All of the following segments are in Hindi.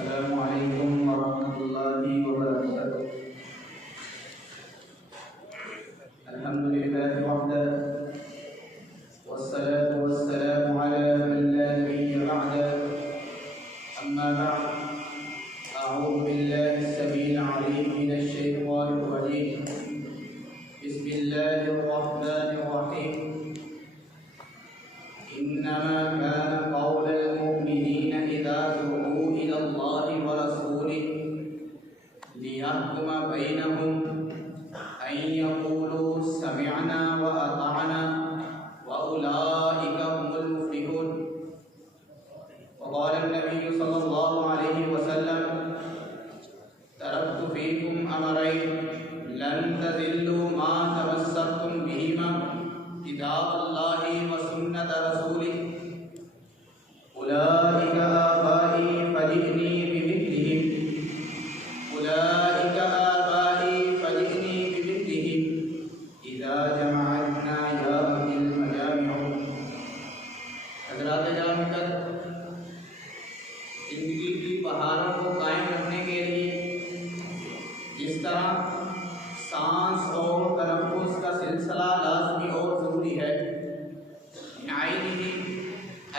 अस्सलामुअलैकुम वरहमतुल्लाहि वबरकातुहू। अल्हम्दुलिल्लाहि वहदह वस्सलातु वस्सलामु अला मन ला नबिय्य बअदह। अम्मा बअद, अऊज़ु बिल्लाहि अस्समीइल अलीम मिनश शैतानिर रजीम। बिस्मिल्लाहिर रहमानिर रहीम। इन्नमा कान क़ौलल मुमिनीन इज़ा दुऊ इलल्लाहि व रसूलिहि लियहकुम बैनहुम अन यक़ूलू समिअना व अतअना व उलाइका हुमुल मुफ़्लिहून। वक़ाल नबी सल्लल्लाहु अलैहि वसल्लम तरक्तु फ़ीकुम अमरैन लन तज़िल्लू मा तमस्सकतुम बिहिमा किताबुल्लाहि व सुन्नत रसूलिहि उलाइका आबाई फजि'नी बिमिथलिहिम उलाइका आबाई फजि'नी बिमिथलिहिम इज़ा जमअतना यातिल मजामिउ। हज़रात किराम, ज़िंदगी की बहारों को कायम रखने के लिए जिस तरह सांस और तनफ़ुस का सिलसिला लाज़मी और ज़रूरी है,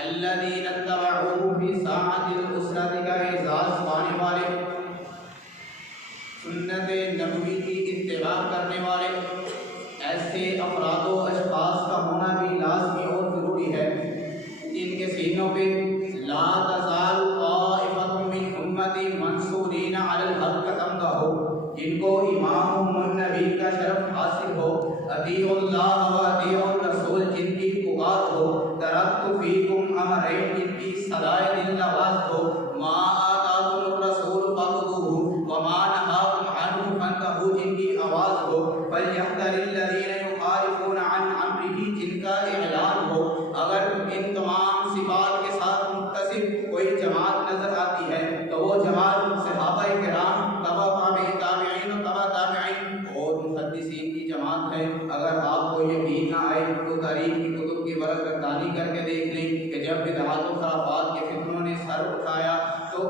अल्लज़ीना इत्तबअूहु फी साअतिल उसरति का एज़ाज़ पाने वाले, सुन्नत नबवी की इत्तिबा करने वाले ऐसे अफराद व अशख़ास का होना भी लाज़मी और ज़रूरी है जिनके सीनों पे ला तज़ालु ताइफ़तुम मिन उम्मती मंसूरीन अलल हक़ तमगा हो, जिनको इमामुहुम नबी का शरफ हासिल हो, अतीउल्लाह व अतीउर रसूल जिनकी पुकार हो, तरक्तु फ़ीकुम अमरैन जिनकी सदाए दिल नवाज़ हो, मा आताकुमुर रसूल फ़ख़ुज़ूहु व मा नहाकुम अन्हु फंतहू जिनकी आवाज़ हो, फलयहज़रिल्लज़ीना युख़ालिफ़ूना अन अम्रिही जिनका ऐलान हो। अगर इन तमाम सिफ़ात के साथ मुत्तसिफ़ कोई जमात नज़र आती है तो वो जमात सहाबाए किराम, तबा ताबईन तबा ताबईन और मुहद्दिसीन की जमात है। अगर आपको यकीन ना आए तो तारीख़ की कुतुब की वरक़दानी करके देख लें कि जब बिदअत व खुराफात के फितनों ने सर उठाया तो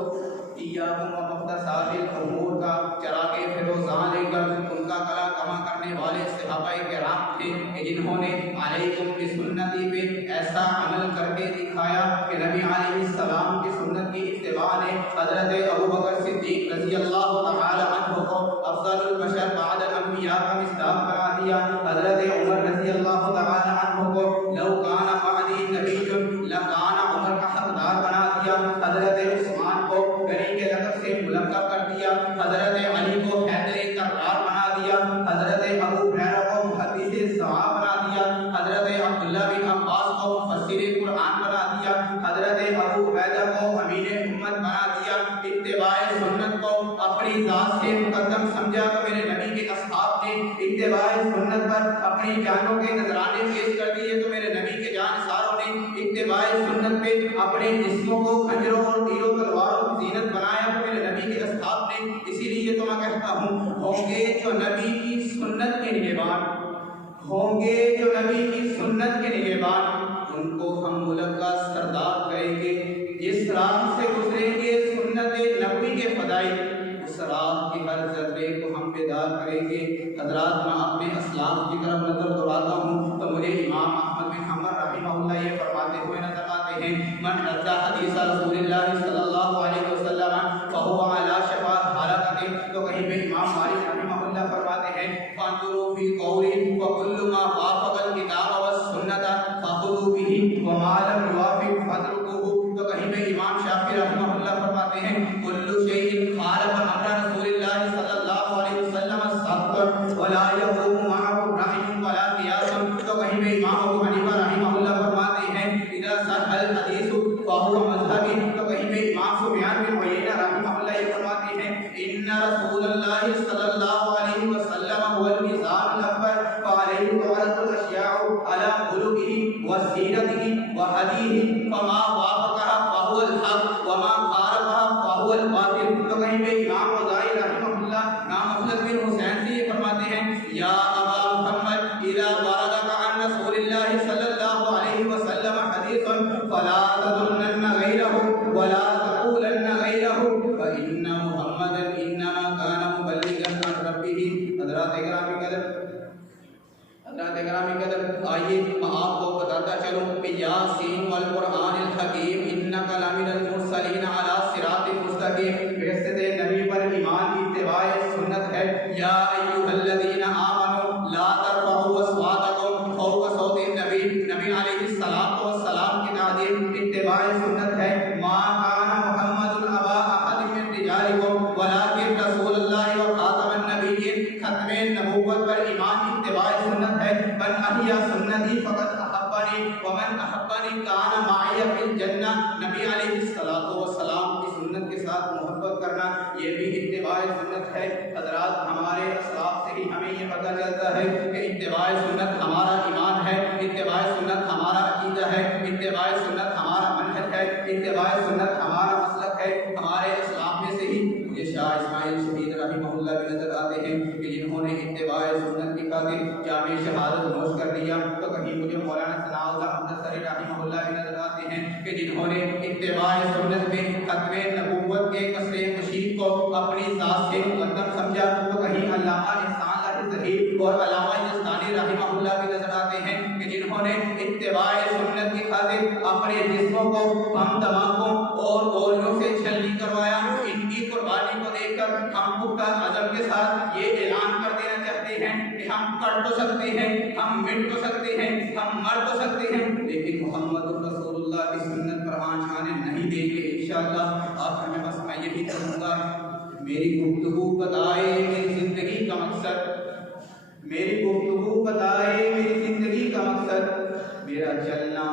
इय्याकुम व मुहदसातिल उमूर का चरागे फिरोज़ां लेकर उनका कला कमा करने वाले सहाबाए किराम थे कि जिन्होंने अलैकुम बिसुन्नती पे ऐसा अमल करके दिखाया कि नबी अलैहिस्सलाम की सुन्नत की इत्तिबा ने हज़रत अबू बकर सिद्दीक़ रज़ियल्लाहु तआला अन्हु को अफ़ज़लुल बशर बअदल अंबिया का मिस्दाक़ बना दिया। हज़रत उमर रज़ियल्लाहु तआला अन्हु को लौ काना बअदी नबिय्युन लकाना उमर का हक़दार बना दिया। हज़रत उस्मान को गनी के लक़ब से मुलक़्क़ब कर दिया। हज़रत अली को हैदरे कर्रार बना दिया। हज़रत अबू हुरैरा को मुहद्दिसे ज़ुआ बना दिया। हज़रत अब्दुल्लाह बिन अब्बास को मुफ़स्सिरे कुरान बना दिया। हज़रत अबू उबैदा को अमीने उम्मत बना दिया। इत्तिबाए सुन्नत को अपनी ज़ात से मुक़द्दम समझा तो मेरे नबी के असहाब ने इत्तिबाए सुन्नत पर अपनी जानों के नजराने पेश कर दिए तो मेरे नबी के जानसारों ने इत्तिबाए सुन्नत पे अपने जिस्मों को खंजरों और तीरों तलवारों की ज़ीनत बनाया तो मेरे नबी के असहाब ने। इसीलिए तो मैं कहता हूँ, होंगे जो नबी की सुन्नत के निगहबान, होंगे जो नबी की सुन्नत के निगहबान, उनको हम मुलक्का सरदार कहेंगे। जिस राह से गुजरेंगे सुन्नत नबवी के फ़दाइल, उस राह के हर ज़र्रे को हम बेदार करेंगे। हज़रात, मैं अपने असलाफ की तरफ नज़र दौड़ाता हूँ तो मुझे इमाम अहमद बिन हम्बल रहमहुल्लाह ये फरमाते हुए नजर आते हैं, मन रद्दा हदीस रसूलुल्लाह सल्लल्लाहु अलैहि वसल्लम फहुवा अला शफ़ा हलक़तिन। तो कहीं पे इमाम मालिक रहमहुल्लाह फरमाते हैं, फंजुरू फी कौली व कुल्लु मा वाफ़क़ल किताब व सुन्नत फ़ख़ुज़ू बिही व मा लम युवाफ़िक़ फ़त्रुकूहु। तो कहीं पे इमाम शाफ़ी रहमहुल्लाह फरमाते हैं, कुल्लु शैइन ख़ालफ़ अम्र रसूलिल्लाह सल्लल्लाहु अलैहि वसल्लम सक़्तुन व ला यक़ूमु मअहु रअयुन व ला क़ियासुन। तो कहीं पे इमाम अबू हनीफा रहमहुल्लाह फरमाते हैं, इज़ा सह्हल हदीसु फ़हुवा मज़हबी। तो कहीं पे इमाम सुफ़यान बिन उयैना रहमहुल्लाह ये फरमाते हैं, इन्ना रसूलल्लाह सल्लल्लाहु अलैहि वसल्लम हुवल मीज़ानुल अकबर व अलैहि तुअरदुल अश्याउ अला खुलुक़िही व सीरतिही व हदीही फमा वाफ़क़हा फ़हुवल हक़ व मा ख़ालफ़हा फ़हुवल बातिल। तो कहीं पे इमाम औज़ाई रहमहुल्लाह नाम अफज़ल बिन हुसैन से ये फरमाते हैं, या अबा मुहम्मद इज़ा वरदका अन रसूलिल्लाह सल्लल्लाहु अलैहि वसल्लम हदीसन फला तज़ुन्नन्ना गैरहु व ला तक़ूलन्ना गैरहु फइन्ना मुहम्मदन इन्नमा काना मुबल्लिगन अन रब्बिही। हज़रात इकरामी कदर, आइए मैं आपको बताता चलूँ कि यासीन वल कुरआनिल हकीम इन्नका लमिनल मुरसलीन अला सिरातिल मुस्तकीम। बेशक नबी पर ईमान की इत्तिबाए सुन्नत है। या अय्युहल्लज़ीना आमनू ला तरफअू अस्वातकुम फौका सौतिन नबी। नबी अलैहिस्सलातु वस्सलाम की ताज़ीम इत्तिबाए सुन्नत है। मा काना मुहम्मदुन अबा अहदिन मिन रिजालिकुम वलाकिन रसूलुल्लाह व खातमन नबिय्यीन। खत्मे नबुव्वत पर ईमान की इत्तिबाए सुन्नत है। मन अहिया सुन्नती फ़क़द अहब्बनी व मन अहब्बनी काना माइया फिल जन्नह। नबी अलैहिस्सलातु वस्सलाम की सुन्नत के साथ मोहब्बत करना ये भी इत्तिबाए सुन्नत है। हज़रात, हमारे असलाफ से ही हमें ये पता चलता है कि इत्तिबाए सुन्नत हमारा ईमान है, इत्तिबाए सुन्नत हमारा अकीदा है, इत्तिबाए सुन्नत हमारा मनहज है, इत्तिबाए सुन्नत हमारा मसलक है। हमारे असलाफ में से ही मुझे शाह इस्माइल शहीद रहमहुल्लाह भी नजर आते हैं कि जिन्होंने इत्तिबाए सुन्नत की खातिर जामे शहादत नोश कर लिया। तो कहीं मुझे मौलाना सनाउल्लाह अहमद रहमहुल्लाह भी नजर आते हैं कि जिन्होंने इत्तिबाए सुन्नत में खत्मे नबुव्वत के कसरे मशीद को अपनी ज़ात से मुक़द्दम समझा। तो कहीं अल्लामा इहसान ज़हीर और अल्लामा यज़दानी रहमहुल्लाह भी नजर आते हैं कि जिन्होंने इत्तिबाए सुन्नत की खातिर अपने जिस्मों को हम तमाकों और गोलियों से छलनी करवाया। इनकी कुर्बानी को देखकर हम पुख्ता अज़म के साथ ये ऐलान कर देना चाहते हैं कि हम कट तो सकते हैं, हम मिट तो सकते हैं, हम मर तो सकते हैं, लेकिन मोहम्मद रसूलुल्लाह की सुन्नत पर आँच आने नहीं देंगे इंशाअल्लाह। आखिर में बस मैं यही कहूँगा, मेरी गुफ्तगू बताए मेरी ज़िंदगी का मकसद, मेरी गुफ्तगू बताए मेरी ज़िंदगी का मकसद, मेरा चलना